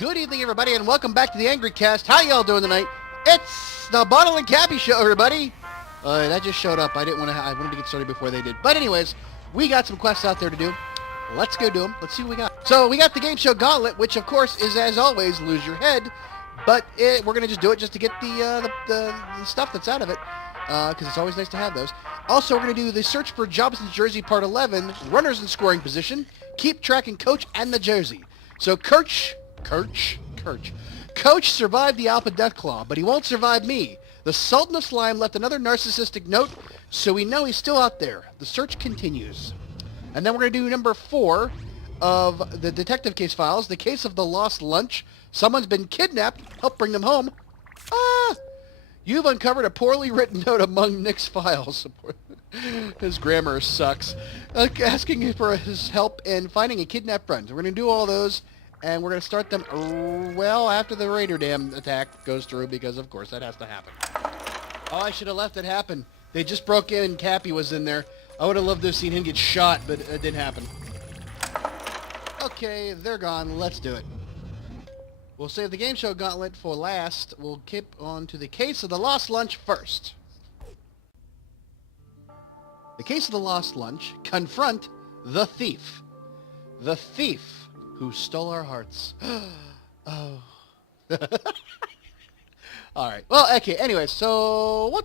Good evening, everybody, and welcome back to the Angry Cast. How y'all doing tonight? It's the Bottle and Cappy Show, everybody. That just showed up. I wanted to get started before they did. But anyways, we got some quests out there to do. Let's go do them. Let's see what we got. So we got the game show Gauntlet, which of course is, as always, lose your head. But we're going to just do it just to get the stuff that's out of it, because it's always nice to have those. Also, we're going to do the search for Jobinson jersey part 11, runners in scoring position, keep tracking Coach and the jersey. So Coach survived the Alpha Deathclaw, but he won't survive me. The Sultan of Slime left another narcissistic note, so we know he's still out there. The search continues. And then we're going to do number 4 of the detective case files, the case of the lost lunch. Someone's been kidnapped. Help bring them home. You've uncovered a poorly written note among Nick's files. His grammar sucks. Asking for his help in finding a kidnapped friend. We're going to do all those, and we're going to start them, well, after the Raider Dam attack goes through, because, of course, that has to happen. Oh, I should have left it happen. They just broke in, and Cappy was in there. I would have loved to have seen him get shot, but it didn't happen. Okay, they're gone. Let's do it. We'll save the game show Gauntlet for last. We'll keep on to the case of the lost lunch first. The case of the lost lunch. Confront the thief. The thief who stole our hearts. Oh. Alright. Well, okay, anyway, so what...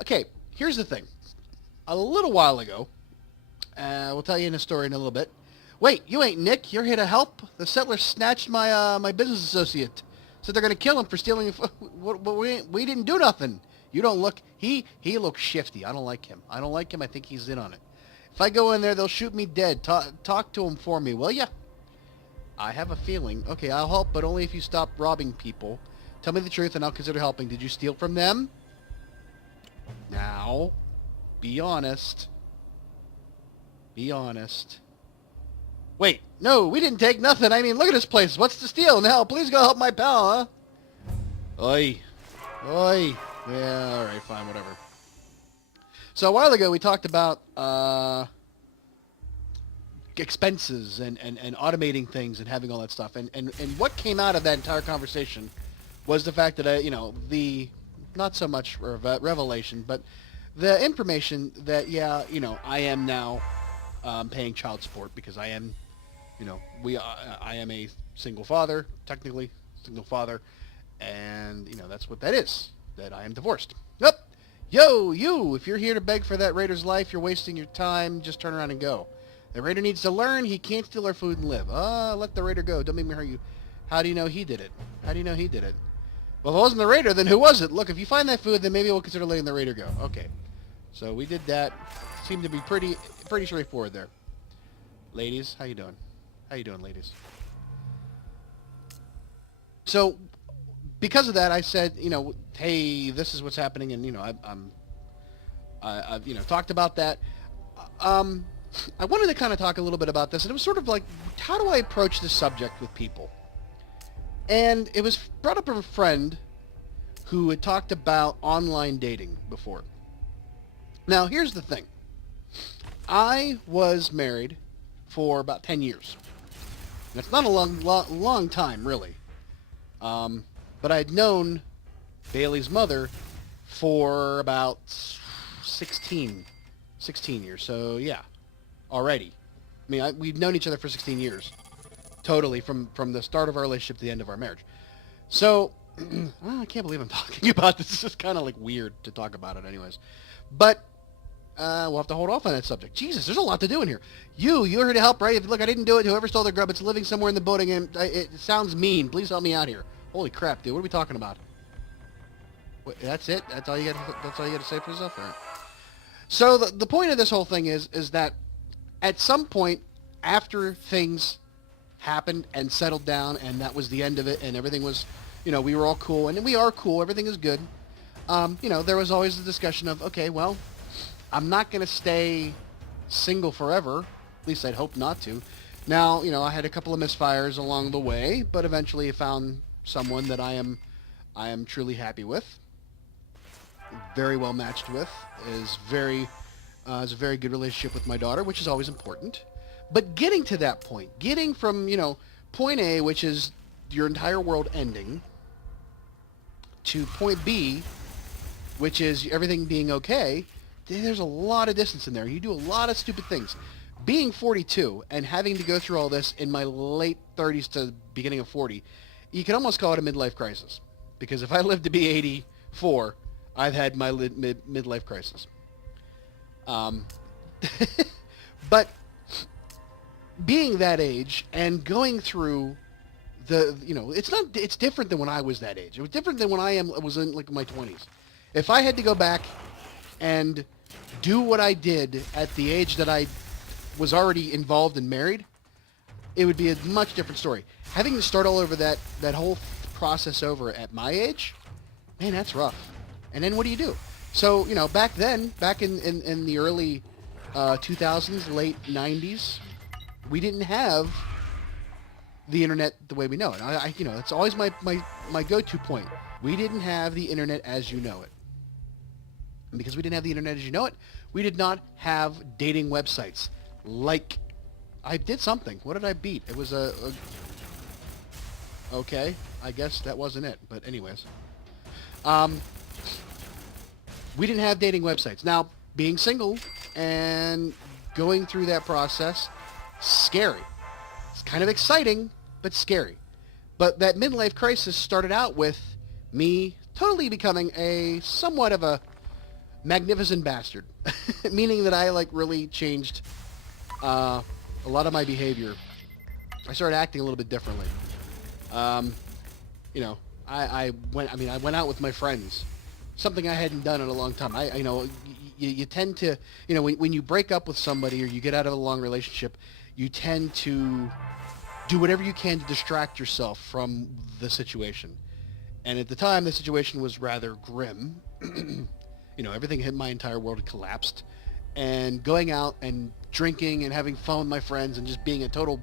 Okay, here's the thing. A little while ago, we'll tell you in a story in a little bit. Wait, you ain't Nick. You're here to help? The settlers snatched my business associate. Said they're going to kill him for stealing... We didn't do nothing. You don't look... He looks shifty. I don't like him. I think he's in on it. If I go in there, they'll shoot me dead. Talk to him for me, will ya? I have a feeling. Okay, I'll help, but only if you stop robbing people. Tell me the truth, and I'll consider helping. Did you steal from them? Now, be honest. Be honest. Wait, no, we didn't take nothing. I mean, look at this place. What's to steal? Now, please go help my pal, huh? Oi. Oi. Yeah, alright, fine, whatever. So a while ago, we talked about expenses and automating things and having all that stuff. And what came out of that entire conversation was the fact that, the, not so much revelation, but the information that, yeah, I am now paying child support because I am... I am a single father, technically, single father, and, that's what that is, that I am divorced. Yep. Yo, you, if you're here to beg for that Raider's life, you're wasting your time, just turn around and go. The Raider needs to learn he can't steal our food and live. Let the Raider go. Don't make me hurt you. How do you know he did it? How do you know he did it? Well, if it wasn't the Raider, then who was it? Look, if you find that food, then maybe we'll consider letting the Raider go. Okay. So we did that. Seemed to be pretty straightforward there. Ladies, how you doing? How you doing, ladies? So, because of that, I said, hey, this is what's happening, and I've talked about that. I wanted to kind of talk a little bit about this, and it was sort of like, how do I approach this subject with people? And it was brought up of a friend who had talked about online dating before. Now, here's the thing. I was married for about 10 years. That's not a long time, really. But I had known Bailey's mother for about 16 years. So, yeah, already. I mean, we've known each other for 16 years. Totally, from the start of our relationship to the end of our marriage. So, I can't believe I'm talking about this. It's just kind of like weird to talk about it anyways. But... we'll have to hold off on that subject. Jesus, there's a lot to do in here. You're here to help, right? Look, I didn't do it. Whoever stole the grub, it's living somewhere in the building, and it sounds mean. Please help me out here. Holy crap, dude. What are we talking about? Wait, that's it? That's all you got to say for yourself? All right. So the point of this whole thing is that at some point after things happened and settled down, and that was the end of it, and everything was, we were all cool, and we are cool. Everything is good. There was always the discussion of, okay, well, I'm not going to stay single forever. At least I'd hope not to. Now, I had a couple of misfires along the way, but eventually I found someone that I am truly happy with, very well matched with, has a very good relationship with my daughter, which is always important. But getting to that point, getting from, point A, which is your entire world ending to point B, which is everything being okay, there's a lot of distance in there. You do a lot of stupid things. Being 42 and having to go through all this in my late 30s to beginning of 40, you can almost call it a midlife crisis. Because if I live to be 84, I've had my midlife crisis. But being that age and going through it's different than when I was that age. It was different than when I was in like my 20s. If I had to go back and do what I did at the age that I was already involved and married, it would be a much different story. Having to start all over that whole process over at my age, man, that's rough. And then what do you do? So, back then, back in the early 2000s, late 90s, we didn't have the internet the way we know it. That's always my go-to point. We didn't have the internet as you know it. And because we didn't have the internet as you know it, we did not have dating websites. Like, I did something. What did I beat? It was okay, I guess that wasn't it. But anyways. We didn't have dating websites. Now, being single and going through that process, scary. It's kind of exciting, but scary. But that midlife crisis started out with me totally becoming a somewhat of a magnificent bastard. Meaning that I really changed a lot of my behavior. I started acting a little bit differently. I went out with my friends. Something I hadn't done in a long time. You tend to, when you break up with somebody or you get out of a long relationship, you tend to do whatever you can to distract yourself from the situation. And at the time, the situation was rather grim. Everything hit, my entire world had collapsed. And going out and drinking and having fun with my friends and just being a total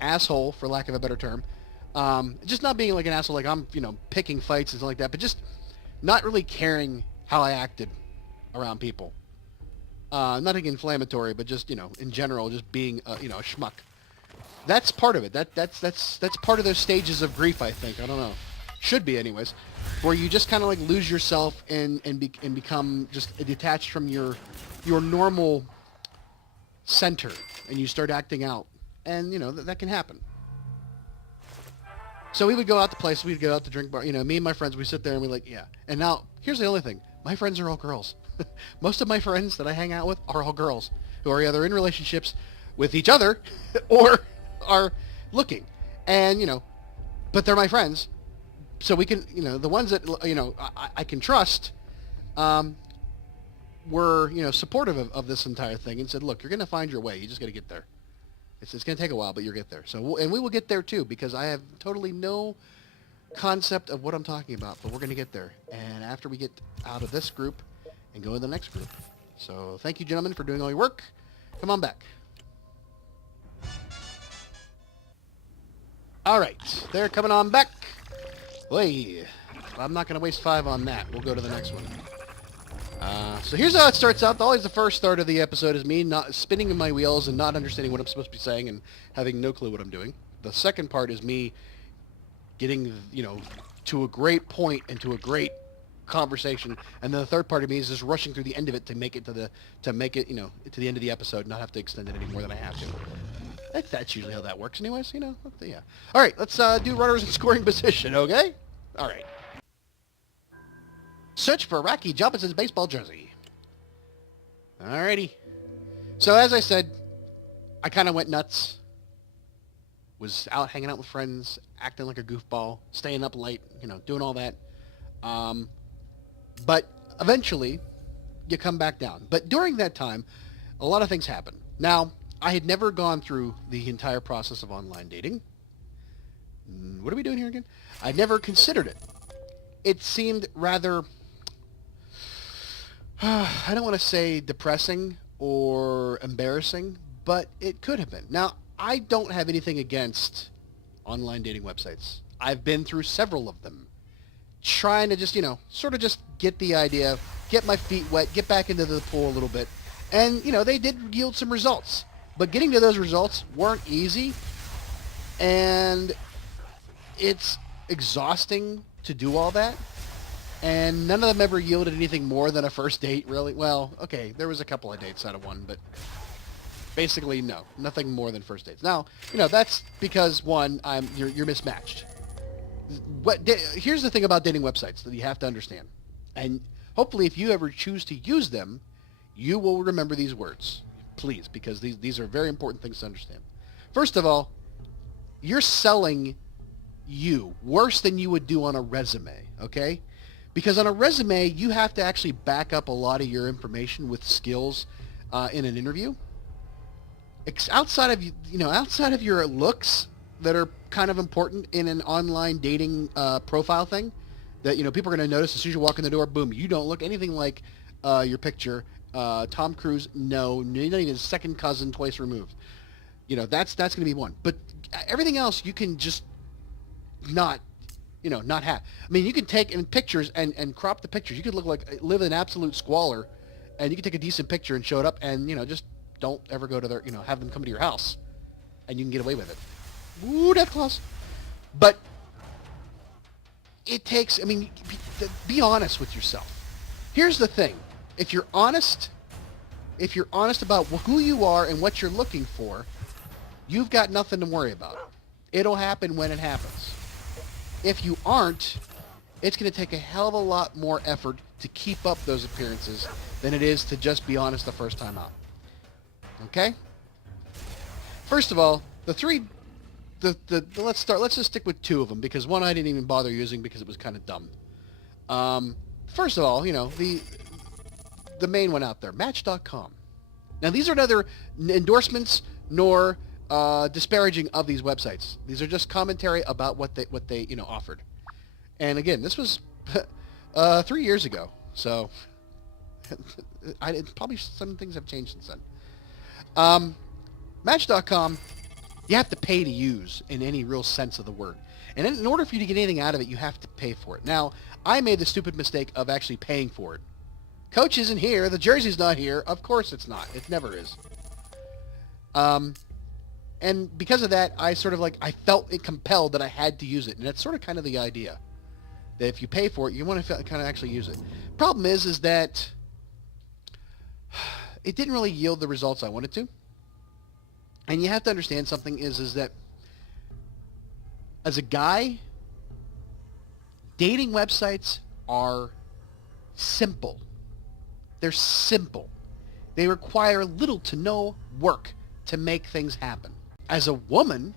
asshole, for lack of a better term. Just not being like an asshole, like I'm, picking fights and stuff like that, but just not really caring how I acted around people. Nothing inflammatory, but just, in general, just being, a schmuck. That's part of it. That's part of those stages of grief, I think. I don't know. Should be, anyways. Where you just kind of lose yourself and become just detached from your normal center, and you start acting out. And, that can happen. So we would go out to places, we'd go out to drink bar, me and my friends, we sit there and we're yeah. And now, here's the only thing. My friends are all girls. Most of my friends that I hang out with are all girls who are either in relationships with each other or are looking. And, but they're my friends. So we can, the ones that, I can trust, were, supportive of this entire thing and said, look, you're going to find your way. You just got to get there. It's going to take a while, but you'll get there. And we will get there too, because I have totally no concept of what I'm talking about, but we're going to get there. And after we get out of this group and go to the next group. So thank you, gentlemen, for doing all your work. Come on back. All right, they're coming on back. Oy, I'm not going to waste 5 on that. We'll go to the next one. So here's how it starts out. Always the first start of the episode is me not spinning in my wheels and not understanding what I'm supposed to be saying and having no clue what I'm doing. The second part is me getting, to a great point and to a great conversation. And then the third part of me is just rushing through the end of it to make it to the end of the episode and not have to extend it any more than I have to. That's usually how that works anyways, yeah. All right, let's do runners in scoring position, okay? All right. Search for Rocky Jobinson's baseball jersey. Alrighty. So as I said, I kind of went nuts. Was out hanging out with friends, acting like a goofball, staying up late, doing all that. But eventually, you come back down. But during that time, a lot of things happen. Now, I had never gone through the entire process of online dating. What are we doing here again? I'd never considered it. It seemed rather, I don't want to say depressing or embarrassing, but it could have been. Now, I don't have anything against online dating websites. I've been through several of them. Trying to just, sort of just get the idea, get my feet wet, get back into the pool a little bit. And, they did yield some results. But getting to those results weren't easy. And it's exhausting to do all that. And none of them ever yielded anything more than a first date, really. Well, okay, there was a couple of dates out of one, but basically, no, nothing more than first dates. Now, that's because one, you're mismatched. Here's the thing about dating websites that you have to understand, and hopefully, if you ever choose to use them, you will remember these words, please, because these are very important things to understand. First of all, you're selling you worse than you would do on a resume, okay? Because on a resume, you have to actually back up a lot of your information with skills in an interview. Outside of your looks that are kind of important in an online dating profile thing, that people are going to notice as soon as you walk in the door. Boom, you don't look anything like your picture. Tom Cruise, no, not even his second cousin twice removed. That's going to be one. But everything else you can just not have. I mean, you can take in pictures and crop the pictures. You could live in absolute squalor, and you can take a decent picture and show it up, and just don't ever go to their, have them come to your house, and you can get away with it. Ooh, death clause. But it takes, be honest with yourself. Here's the thing. If you're honest about who you are and what you're looking for, you've got nothing to worry about. It'll happen when it happens. If you aren't, it's going to take a hell of a lot more effort to keep up those appearances than it is to just be honest the first time out. Okay? First of all, let's just stick with two of them, because one I didn't even bother using because it was kind of dumb. First of all, the main one out there, Match.com. Now, these are neither endorsements nor disparaging of these websites. These are just commentary about what they offered. And again, this was 3 years ago, so probably some things have changed since then. Match.com, you have to pay to use in any real sense of the word. And in order for you to get anything out of it, you have to pay for it. Now, I made the stupid mistake of actually paying for it. Coach isn't here. The jersey's not here. Of course it's not. It never is. And because of that, I felt it compelled that I had to use it. And that's sort of kind of the idea. That if you pay for it, you want to kind of actually use it. Problem is that it didn't really yield the results I wanted to. And you have to understand something is that as a guy, dating websites are simple. They're simple. They require little to no work to make things happen. As a woman,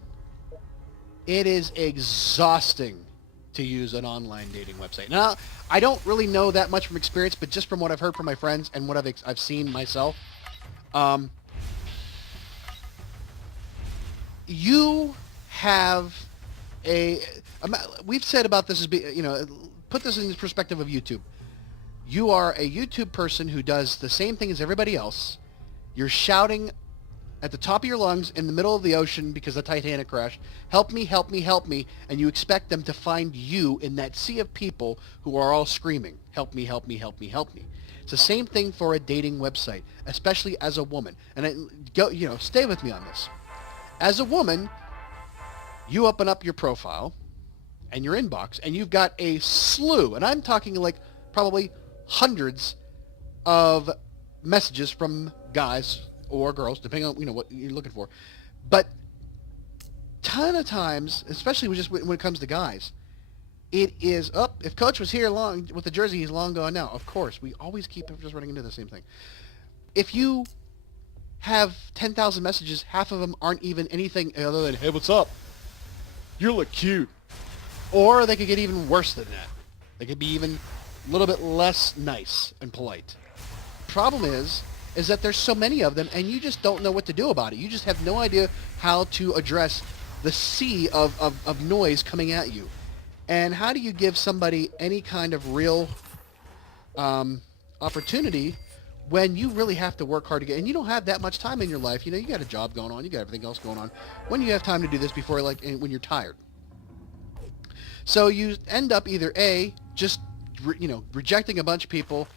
it is exhausting to use an online dating website. Now, I don't really know that much from experience, but just from what I've heard from my friends and what I've seen myself, you have we've said about this as put this in the perspective of YouTube. You are a YouTube person who does the same thing as everybody else. You're shouting at the top of your lungs in the middle of the ocean because the Titanic crashed, help me, help me, help me, and you expect them to find you in that sea of people who are all screaming, help me, help me, help me, help me. It's the same thing for a dating website, especially as a woman. And stay with me on this. As a woman, you open up your profile and your inbox, and you've got a slew, and I'm talking like probably hundreds of messages from guys or girls, depending on what you're looking for. But ton of times, especially when it comes to guys, it is if Coach was here long with the jersey, he's long gone now. Of course, we always keep just running into the same thing. If you have 10,000 messages, half of them aren't even anything other than, hey, what's up? You look cute. Or they could get even worse than that. They could be even a little bit less nice and polite. Problem is that there's so many of them, and you just don't know what to do about it. You just have no idea how to address the sea of noise coming at you. And how do you give somebody any kind of real opportunity when you really have to work hard to get, and you don't have that much time in your life. You got a job going on, you got everything else going on. When do you have time to do this before, when you're tired? So you end up either A, just, rejecting a bunch of people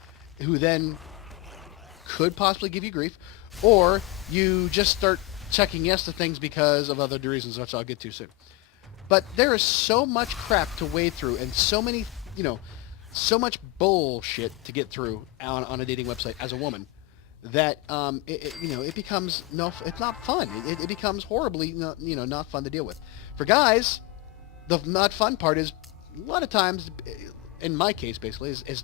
who then could possibly give you grief, or you just start checking yes to things because of other reasons, which I'll get to soon. But there is so much crap to wade through and so many, so much bullshit to get through on a dating website as a woman that it becomes it's not fun. It becomes horribly not fun to deal with. For guys, the not fun part is a lot of times, in my case basically, is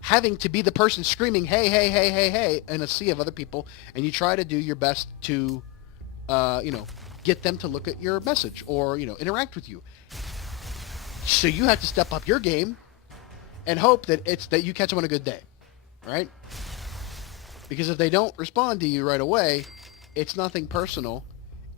having to be the person screaming, hey, hey, hey, hey, hey, in a sea of other people, and you try to do your best to, get them to look at your message or, interact with you. So you have to step up your game and hope that you catch them on a good day, right? Because if they don't respond to you right away, it's nothing personal.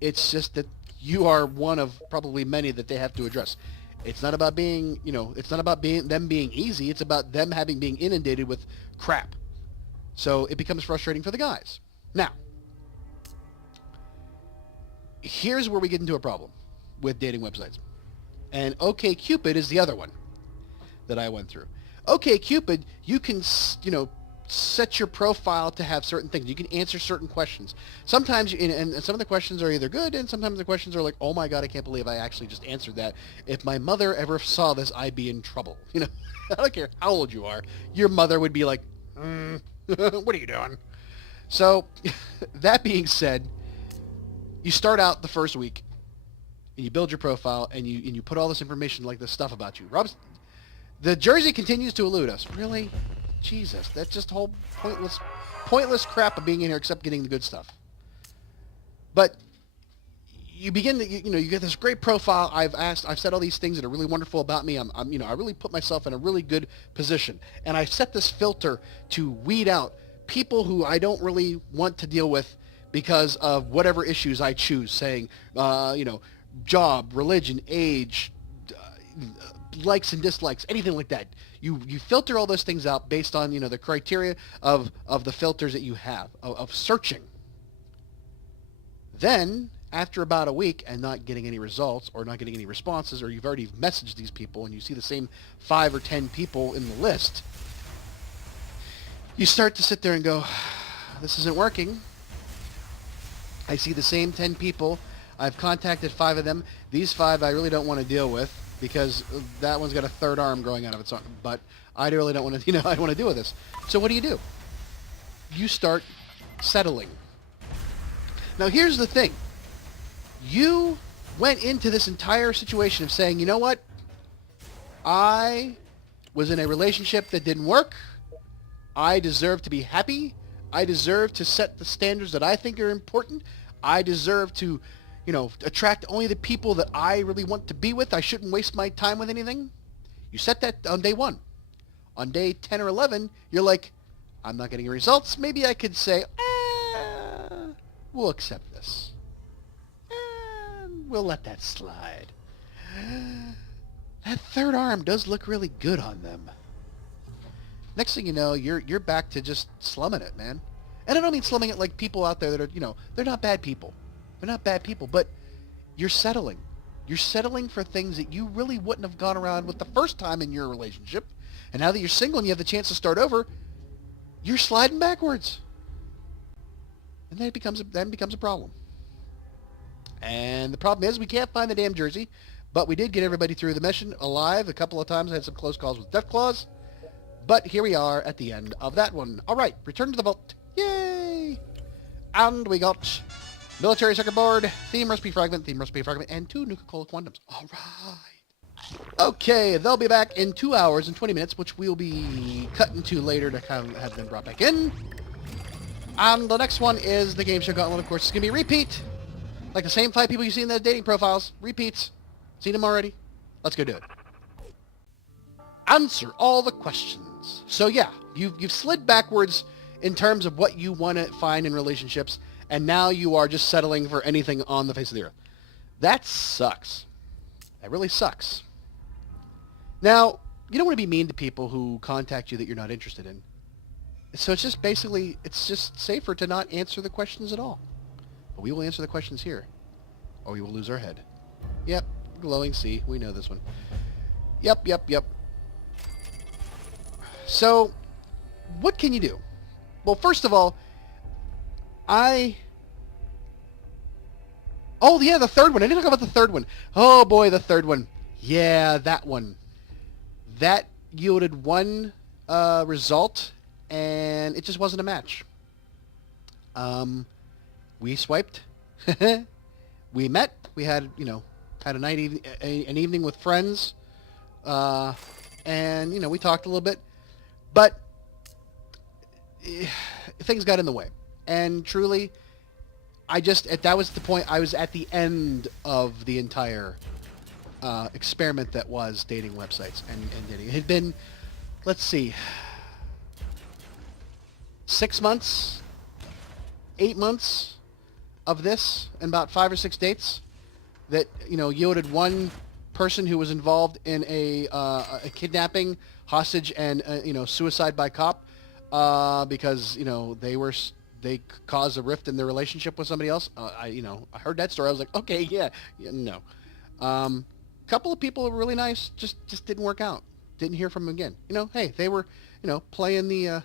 It's just that you are one of probably many that they have to address. It's not about being, them being easy. It's about them being inundated with crap. So it becomes frustrating for the guys. Now, here's where we get into a problem with dating websites. And OkCupid is the other one that I went through. OkCupid, you can, set your profile to have certain things. You can answer certain questions. Sometimes, and some of the questions are either good, and sometimes the questions are like, oh my God, I can't believe I actually just answered that. If my mother ever saw this, I'd be in trouble. I don't care how old you are. Your mother would be like, what are you doing? So, that being said, you start out the first week, and you build your profile, and you put all this information, like this stuff about you. The Jersey continues to elude us. Really? Jesus, that's just whole pointless crap of being in here except getting the good stuff. But you begin to, you get this great profile. I've said all these things that are really wonderful about me. I really put myself in a really good position. And I set this filter to weed out people who I don't really want to deal with because of whatever issues I choose, saying, job, religion, age, likes and dislikes, anything like that. You filter all those things out based on, the criteria of the filters that you have, of searching. Then, after about a week and not getting any results or not getting any responses, or you've already messaged these people and you see the same 5 or 10 people in the list, you start to sit there and go, this isn't working. I see the same 10 people. I've contacted 5 of them. These 5 I really don't want to deal with, because that one's got a third arm growing out of its arm. But I really don't want to, I don't want to deal with this. So what do? You start settling. Now here's the thing. You went into this entire situation of saying, you know what? I was in a relationship that didn't work. I deserve to be happy. I deserve to set the standards that I think are important. I deserve to attract only the people that I really want to be with. I shouldn't waste my time with anything. You set that on day 1. On day 10 or 11, you're like, I'm not getting results. Maybe I could say, we'll accept this. We'll let that slide. That third arm does look really good on them. Next thing you know, you're back to just slumming it, man. And I don't mean slumming it like people out there that are, they're not bad people. They're not bad people, but you're settling. You're settling for things that you really wouldn't have gone around with the first time in your relationship. And now that you're single and you have the chance to start over, you're sliding backwards. And then it becomes a problem. And the problem is we can't find the damn jersey, but we did get everybody through the mission alive. A couple of times I had some close calls with death claws. But here we are at the end of that one. All right, return to the vault. Yay! And we got military circuit board, theme recipe fragment, and 2 Nuka-Cola quantums. All right. Okay, they'll be back in 2 hours and 20 minutes, which we'll be cutting to later to kind of have them brought back in. And the next one is the game show Gauntlet, of course. It's going to be a repeat. Like the same 5 people you see in the dating profiles. Repeats. Seen them already? Let's go do it. Answer all the questions. So yeah, you've slid backwards in terms of what you want to find in relationships, and now you are just settling for anything on the face of the earth. That sucks. That really sucks. Now, you don't want to be mean to people who contact you that you're not interested in. So it's just safer to not answer the questions at all. But we will answer the questions here, or we will lose our head. Yep, glowing C. We know this one. Yep. So, what can you do? Well, first of all, I Oh, yeah, the third one. I didn't talk about the third one. Oh, boy, the third one. Yeah, that one. That yielded one result, and it just wasn't a match. We swiped. We met. We had, had an evening with friends, and we talked a little bit, but things got in the way. And truly, that was the point. I was at the end of the entire experiment that was dating websites and dating. It had been, let's see, 6 months, 8 months of this, and about 5 or 6 dates that yielded one person who was involved in a kidnapping, hostage, and suicide by cop because they caused a rift in their relationship with somebody else. I heard that story. I was like, okay, yeah no. Couple of people were really nice, just didn't work out. Didn't hear from them again. Hey, they were playing the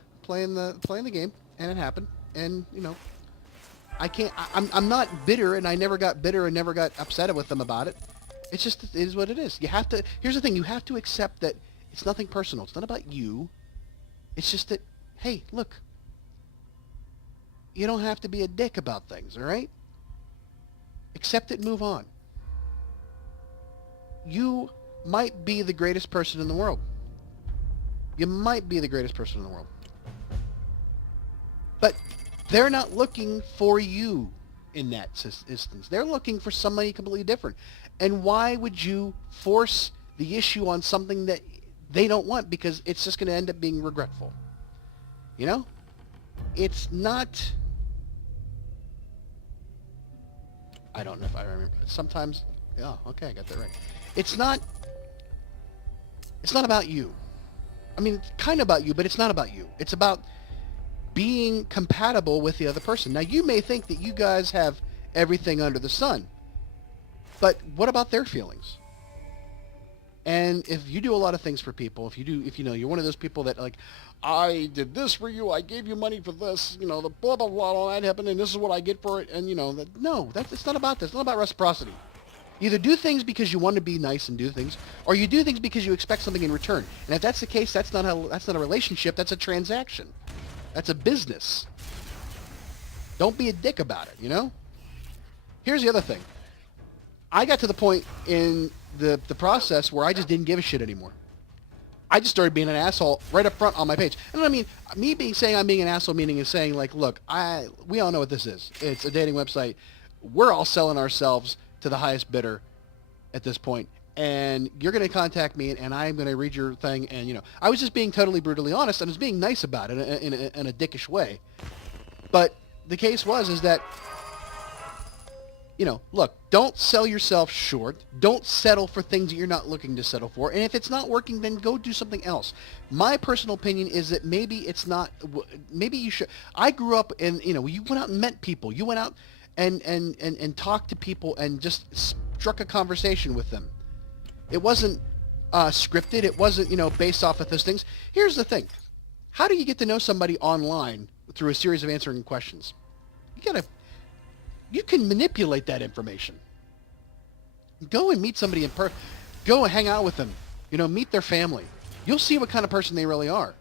game, and it happened. And I'm not bitter, and I never got bitter and never got upset with them about it. It's just, it is what it is. Here's the thing, you have to accept that it's nothing personal. It's not about you. It's just that, hey, look, you don't have to be a dick about things, all right? Accept it and move on. You might be the greatest person in the world. You might be the greatest person in the world. But they're not looking for you in that instance. They're looking for somebody completely different. And why would you force the issue on something that they don't want? Because it's just going to end up being regretful. It's not... I don't know if I remember. Sometimes... Oh, okay, I got that right. It's not about you. I mean, it's kind of about you, but it's not about you. It's about being compatible with the other person. Now, you may think that you guys have everything under the sun, but what about their feelings? And if you do a lot of things for people, if you're one of those people that like, I did this for you, I gave you money for this, the blah, blah, blah, all that happened, and this is what I get for it, and it's not about this. It's not about reciprocity. You either do things because you want to be nice and do things, or you do things because you expect something in return. And if that's the case, that's not a relationship, that's a transaction. That's a business. Don't be a dick about it, Here's the other thing. I got to the point in the process where I just didn't give a shit anymore. I just started being an asshole right up front on my page. And I mean, saying I'm being an asshole meaning is saying like, look, we all know what this is. It's a dating website. We're all selling ourselves to the highest bidder at this point. And you're going to contact me, and I'm going to read your thing. And, I was just being totally brutally honest. I was being nice about it in a dickish way. But the case is that, look, don't sell yourself short. Don't settle for things that you're not looking to settle for. And if it's not working, then go do something else. My personal opinion is that maybe you should. I grew up in, you went out and met people. You went out and talked to people and just struck a conversation with them. It wasn't scripted. It wasn't, based off of those things. Here's the thing. How do you get to know somebody online through a series of answering questions? You can manipulate that information. Go and meet somebody in person. Go and hang out with them. Meet their family. You'll see what kind of person they really are.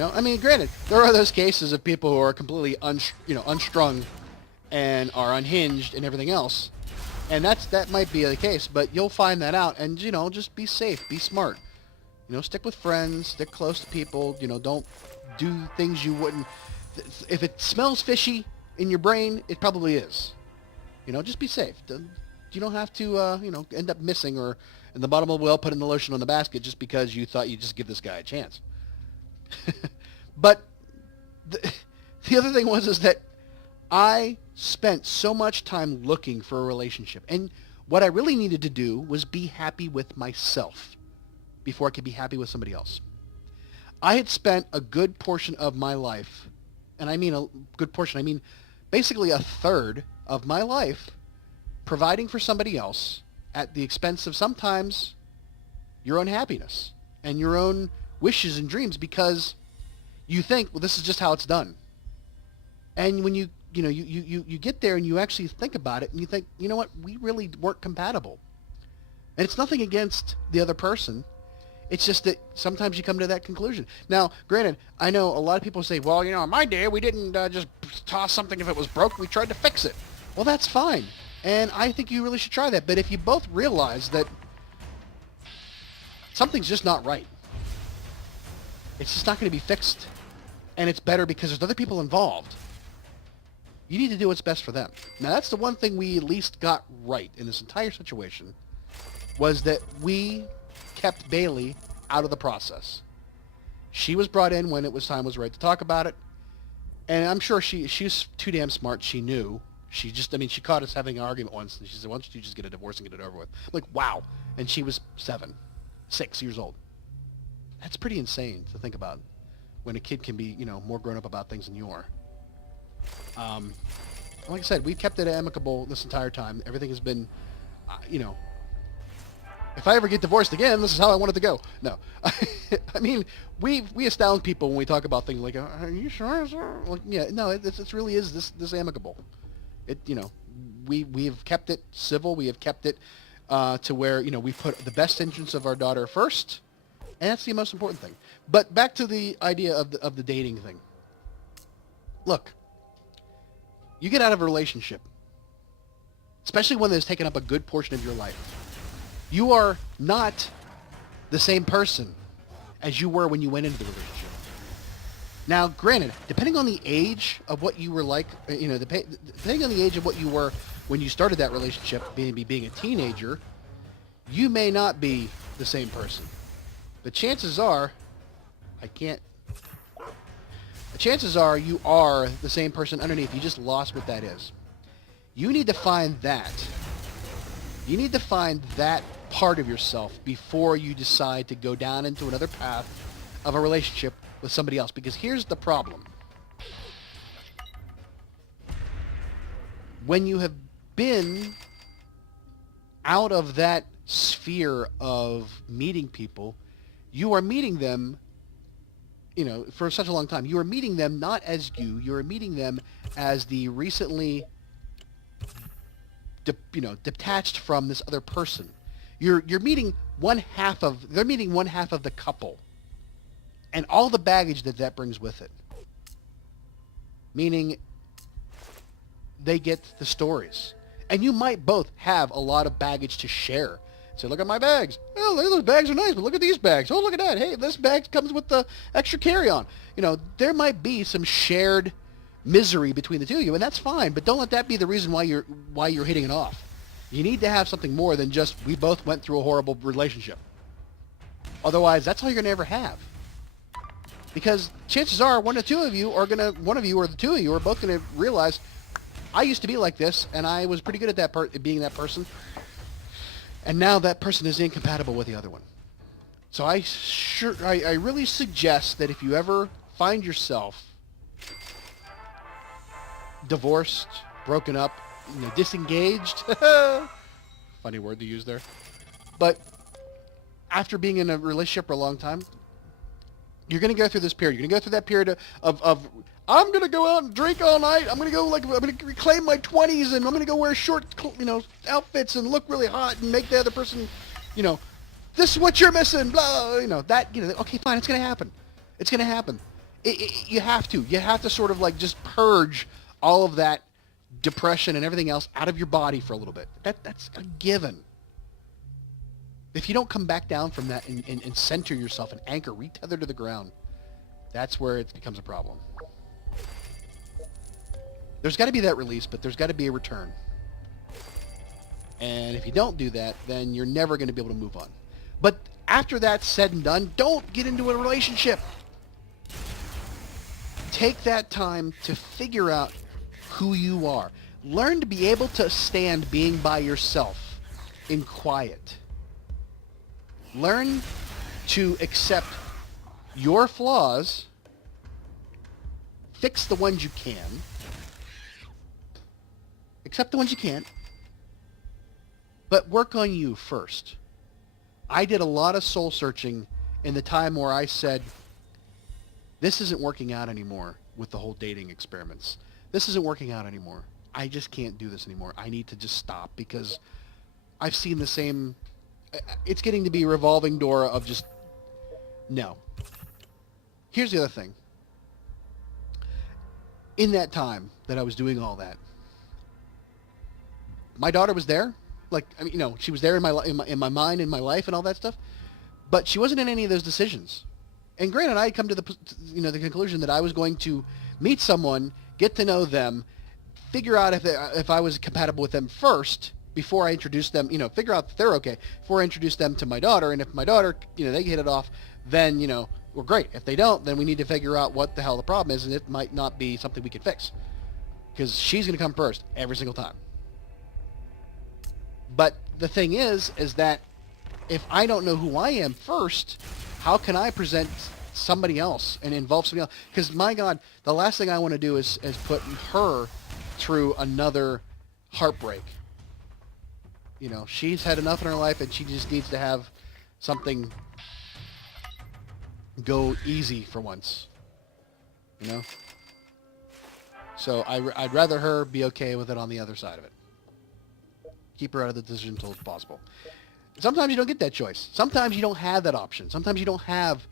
I mean, granted, there are those cases of people who are completely unstrung and are unhinged and everything else. And that might be the case, but you'll find that out. And, just be safe. Be smart. Stick with friends. Stick close to people. Don't do things you wouldn't. If it smells fishy in your brain, it probably is. Just be safe. You don't have to, end up missing or in the bottom of the well putting the lotion on the basket just because you thought you'd just give this guy a chance. But the other thing is that I spent so much time looking for a relationship. And what I really needed to do was be happy with myself before I could be happy with somebody else. I had spent a good portion of my life, and I mean a good portion, I mean basically a third of my life providing for somebody else at the expense of sometimes your own happiness and your own wishes and dreams because you think, well, this is just how it's done. And when you you get there and you actually think about it and you think, you know what, we really weren't compatible. And it's nothing against the other person. It's just that sometimes you come to that conclusion. Now, granted, I know a lot of people say, well, in my day, we didn't just toss something if it was broke. We tried to fix it. Well, that's fine. And I think you really should try that. But if you both realize that something's just not right, it's just not going to be fixed, and it's better because there's other people involved, you need to do what's best for them. Now, that's the one thing we at least got right in this entire situation, was that we kept Bailey out of the process. She was brought in when time was right to talk about it, and I'm sure she's too damn smart. She knew. She caught us having an argument once, and she said, why don't you just get a divorce and get it over with? I'm like, wow. And she was 6 years old. That's pretty insane to think about, when a kid can be, more grown up about things than you are. Like I said, we've kept it amicable this entire time. Everything has been, if I ever get divorced again, this is how I want it to go. No. I mean, we astound people when we talk about things like, are you sure? Like, yeah, no, it really is this amicable. We've kept it civil. We have kept it to where, we put the best interests of our daughter first, and that's the most important thing. But back to the idea of the dating thing. Look, you get out of a relationship, especially one that has taken up a good portion of your life. You are not the same person as you were when you went into the relationship. Now, granted, depending on the age of what you were like, depending on the age of what you were when you started that relationship, being a teenager, you may not be the same person. But chances are, chances are you are the same person underneath. You just lost what that is. You need to find that. You need to find that part of yourself before you decide to go down into another path of a relationship with somebody else. Because here's the problem. When you have been out of that sphere of meeting people, you are meeting them, for such a long time. You are meeting them not as you. You are meeting them as the recently, detached from this other person. You're meeting they're meeting one half of the couple, and all the baggage that brings with it. Meaning, they get the stories, and you might both have a lot of baggage to share. So look at my bags. Oh, those bags are nice, but look at these bags. Oh, look at that. Hey, this bag comes with the extra carry-on. There might be some shared misery between the two of you, and that's fine. But don't let that be the reason why you're hitting it off. You need to have something more than just, we both went through a horrible relationship. Otherwise, that's all you're going to ever have. Because chances are one or the two of you are both going to realize, I used to be like this, and I was pretty good at being that person. And now that person is incompatible with the other one. So I really suggest that if you ever find yourself divorced, broken up, disengaged, funny word to use there, but after being in a relationship for a long time, you're going to go through this period. You're going to go through that period of I'm going to go out and drink all night. I'm going to reclaim my 20s, and I'm going to go wear short, outfits and look really hot and make the other person, this is what you're missing, blah, okay, fine, it's going to happen. It's going to happen. You have to sort of just purge all of that depression and everything else out of your body for a little bit. That's a given. If you don't come back down from that and center yourself and anchor, retether to the ground, that's where it becomes a problem. There's got to be that release, but there's got to be a return. And if you don't do that, then you're never going to be able to move on. But after that's said and done, don't get into a relationship. Take that time to figure out who you are. Learn to be able to stand being by yourself in quiet. Learn to accept your flaws, fix the ones you can, accept the ones you can't, but work on you first. I did a lot of soul searching in the time where I said, this isn't working out anymore with the whole dating experiments. this isn't working out anymore. I just can't do this anymore. I need to just stop because I've seen the same. It's getting to be a revolving door of just, no. Here's the other thing. In that time that I was doing all that, my daughter was there. Like, I mean, you know, she was there in my mind, in my life, and all that stuff. But she wasn't in any of those decisions. And granted, I had come to the conclusion that I was going to meet someone, get to know them, figure out if I was compatible with them first before I introduced them. You know, figure out that they're okay before I introduce them to my daughter. And if my daughter, you know, they hit it off, then, you know, we're great. If they don't, then we need to figure out what the hell the problem is, and it might not be something we can fix. Because she's going to come first every single time. But the thing is that if I don't know who I am first, how can I present somebody else and involve somebody else? Because, my God, the last thing I want to do is put her through another heartbreak. You know, she's had enough in her life, and she just needs to have something go easy for once. You know? So I'd rather her be okay with it on the other side of it. Keep her out of the decision until it's possible. Sometimes you don't get that choice. Sometimes you don't have that option. Sometimes you don't have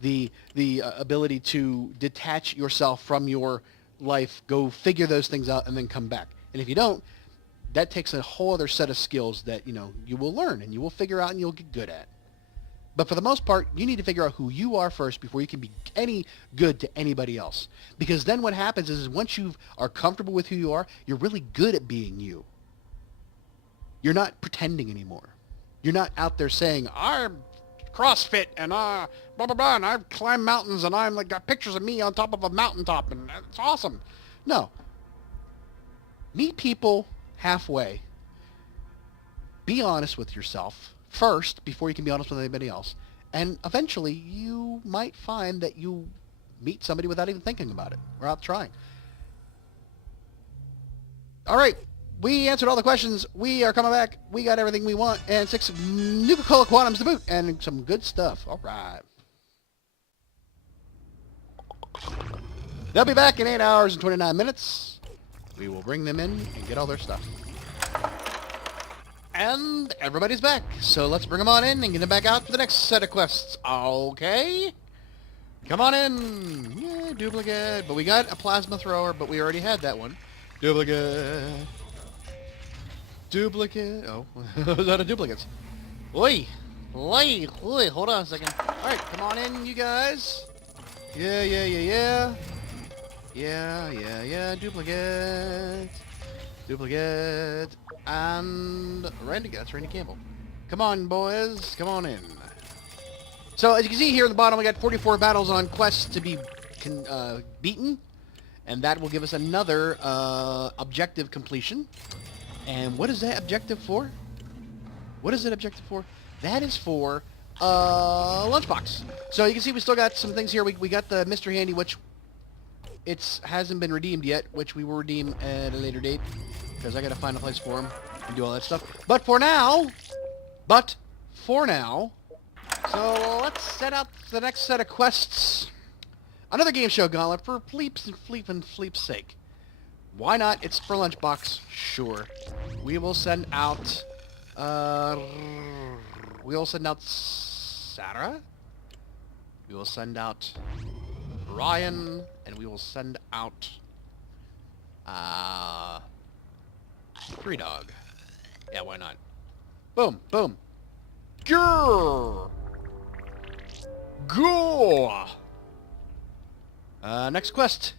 the ability to detach yourself from your life, go figure those things out, and then come back. And if you don't, that takes a whole other set of skills that, you know, you will learn and you will figure out and you'll get good at. But for the most part, you need to figure out who you are first before you can be any good to anybody else. Because then what happens is once you are comfortable with who you are, you're really good at being you. You're not pretending anymore. You're not out there saying, I'm CrossFit and blah, blah, blah, and I climb mountains and I'm like got pictures of me on top of a mountaintop and it's awesome. No. Meet people halfway. Be honest with yourself first before you can be honest with anybody else. And eventually you might find that you meet somebody without even thinking about it or out trying. All right. We answered all the questions. We are coming back. We got everything we want. And 6 Nuka-Cola Quantums to boot. And some good stuff. All right. They'll be back in 8 hours and 29 minutes. We will bring them in and get all their stuff. And everybody's back. So let's bring them on in and get them back out for the next set of quests. Okay. Come on in. Yeah, duplicate. But we got a plasma thrower, but we already had that one. Duplicate. Duplicate. Oh, was that a duplicate? Oi! Oi! Oi! Hold on a second. Alright, come on in, you guys. Yeah. Duplicate. Duplicate. And Randy, that's Randy Campbell. Come on, boys. Come on in. So, as you can see here at the bottom, we got 44 battles on quests to be beaten. And that will give us another objective completion. And what is that objective for? What is that objective for? That is for Lunchbox. So you can see we still got some things here. We got the Mr. Handy, which hasn't been redeemed yet, which we will redeem at a later date. Because I got to find a place for him and do all that stuff. But for now, so let's set out the next set of quests. Another game show gauntlet for Fleeps and Fleep's sake. Why not? It's for Lunchbox. Sure. We will send out Sarah. We will send out Ryan, and we will send out Free Dog. Yeah, why not? Boom, boom. Grrr. Go. Next quest.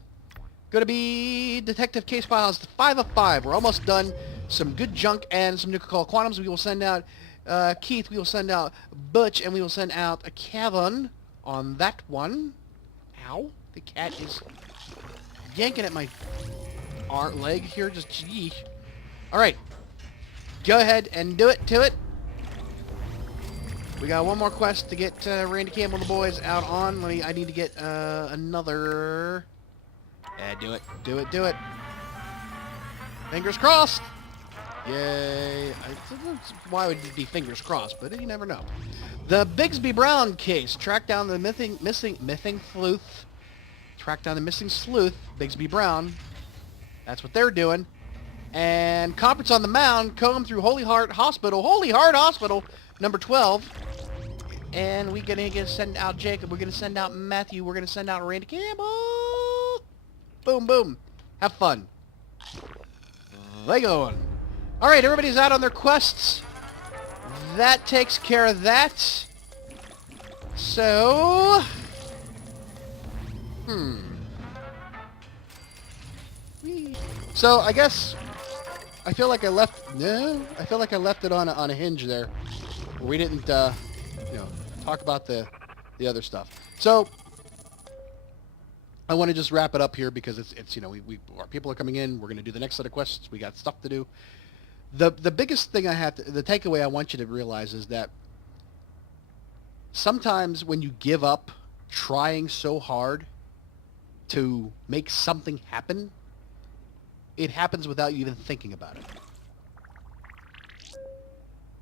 Gonna be Detective Case Files 5 of 5. We're almost done. Some good junk and some Nuka-Cola Quantums. We will send out Keith. We will send out Butch. And we will send out Kevin on that one. Ow. The cat is yanking at my leg here. Just gee. Alright. Go ahead and do it to it. We got one more quest to get Randy Campbell and the boys out on. I need to get another... Yeah, do it. Fingers crossed. Yay. Why would it be fingers crossed, but you never know. The Bigsby Brown case. Track down the missing sleuth. Track down the missing sleuth, Bigsby Brown. That's what they're doing. And Conference on the Mound come through Holy Heart Hospital, number 12. And we're going to send out Jacob. We're going to send out Matthew. We're going to send out Randy Campbell. Boom, boom. Have fun. They going. All right, everybody's out on their quests. That takes care of that. So... So, I guess... I feel like I left it on a hinge there. We didn't, talk about the other stuff. So, I want to just wrap it up here because it's our people are coming in. We're going to do the next set of quests. We got stuff to do. The biggest thing the takeaway I want you to realize is that sometimes when you give up trying so hard to make something happen, it happens without you even thinking about it.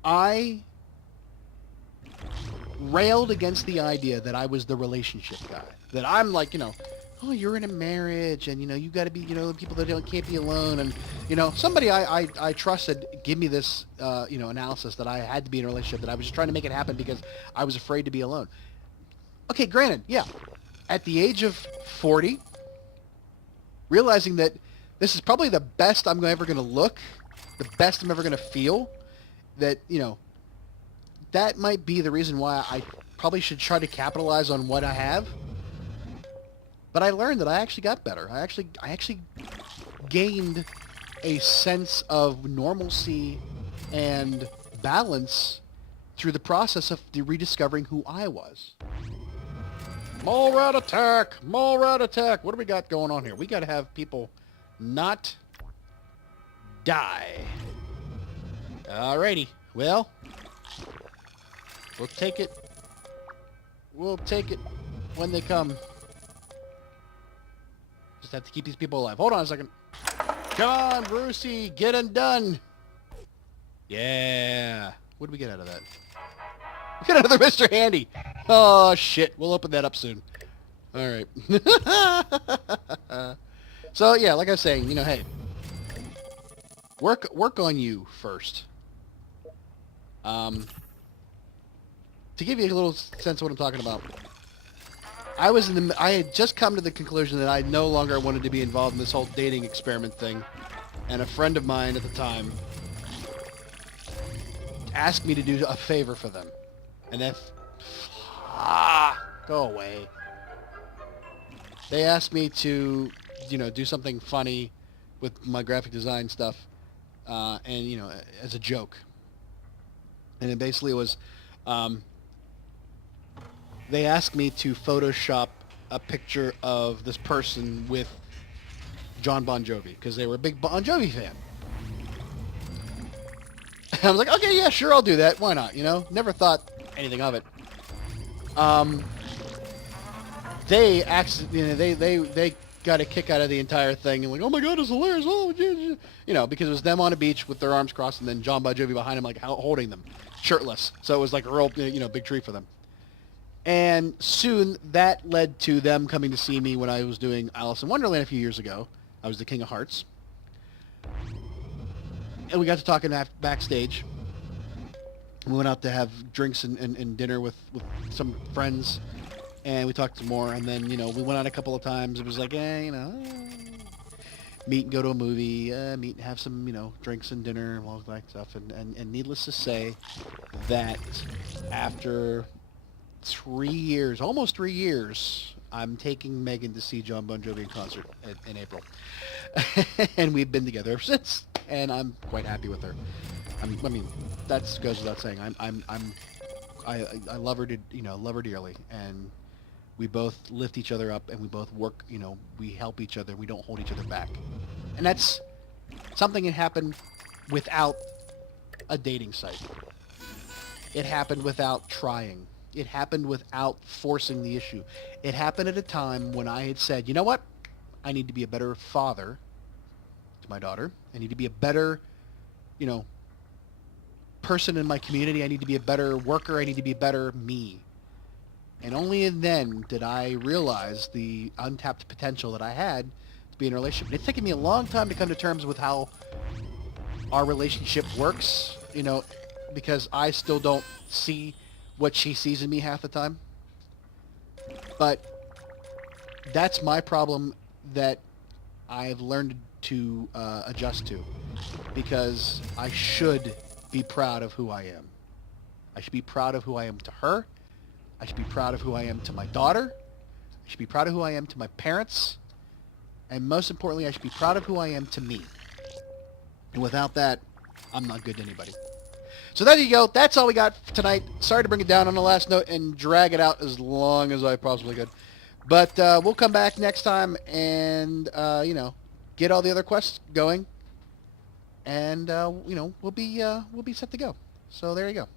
I railed against the idea that I was the relationship guy. That I'm like, oh, you're in a marriage, and, you got to be, people that can't be alone. And, somebody I trusted give me this, analysis that I had to be in a relationship, that I was just trying to make it happen because I was afraid to be alone. Okay, granted, yeah. At the age of 40, realizing that this is probably the best I'm ever going to look, the best I'm ever going to feel, that, that might be the reason why I probably should try to capitalize on what I have. But I learned that I actually got better. I actually gained a sense of normalcy and balance through the process of rediscovering who I was. Mole rat attack! Mole rat attack! What do we got going on here? We got to have people not die. Alrighty. Well, we'll take it. We'll take it when they come. Just have to keep these people alive. Hold on a second. Come on, Brucey, get it done. Yeah. What did we get out of that? We got another Mr. Handy. Oh, shit. We'll open that up soon. All right. So, yeah, like I was saying, hey, work on you first. To give you a little sense of what I'm talking about, I had just come to the conclusion that I no longer wanted to be involved in this whole dating experiment thing, and a friend of mine at the time asked me to do a favor for them, and go away. They asked me to, do something funny with my graphic design stuff, and as a joke, and it basically was. They asked me to Photoshop a picture of this person with John Bon Jovi because they were a big Bon Jovi fan. I was like, okay, yeah, sure, I'll do that. Why not? Never thought anything of it. They actually, they got a kick out of the entire thing and like, oh my God, it's hilarious. Oh, because it was them on a beach with their arms crossed and then John Bon Jovi behind them, like holding them, shirtless. So it was like a real, big treat for them. And soon that led to them coming to see me when I was doing Alice in Wonderland a few years ago. I was the King of Hearts. And we got to talking backstage. We went out to have drinks and dinner with some friends. And we talked some more. And then, we went out a couple of times. It was like, meet and go to a movie, meet and have some, drinks and dinner and all that stuff. And needless to say that after... almost 3 years, I'm taking Megan to see John Bon Jovi in concert in April. And we've been together ever since, and I'm quite happy with her. That goes without saying. I love her love her dearly, and we both lift each other up, and we both work, we help each other, we don't hold each other back. And that's something that happened without a dating site. It happened without trying. It happened without forcing the issue. It happened at a time when I had said, you know what? I need to be a better father to my daughter. I need to be a better, person in my community. I need to be a better worker. I need to be a better me. And only then did I realize the untapped potential that I had to be in a relationship. And it's taken me a long time to come to terms with how our relationship works, you know, because I still don't see what she sees in me half the time. But that's my problem that I've learned to adjust to, because I should be proud of who I am. I should be proud of who I am to her. I should be proud of who I am to my daughter. I should be proud of who I am to my parents. And most importantly, I should be proud of who I am to me. And without that, I'm not good to anybody. So there you go. That's all we got for tonight. Sorry to bring it down on the last note and drag it out as long as I possibly could. But we'll come back next time and, you know, get all the other quests going. And, you know, we'll be set to go. So there you go.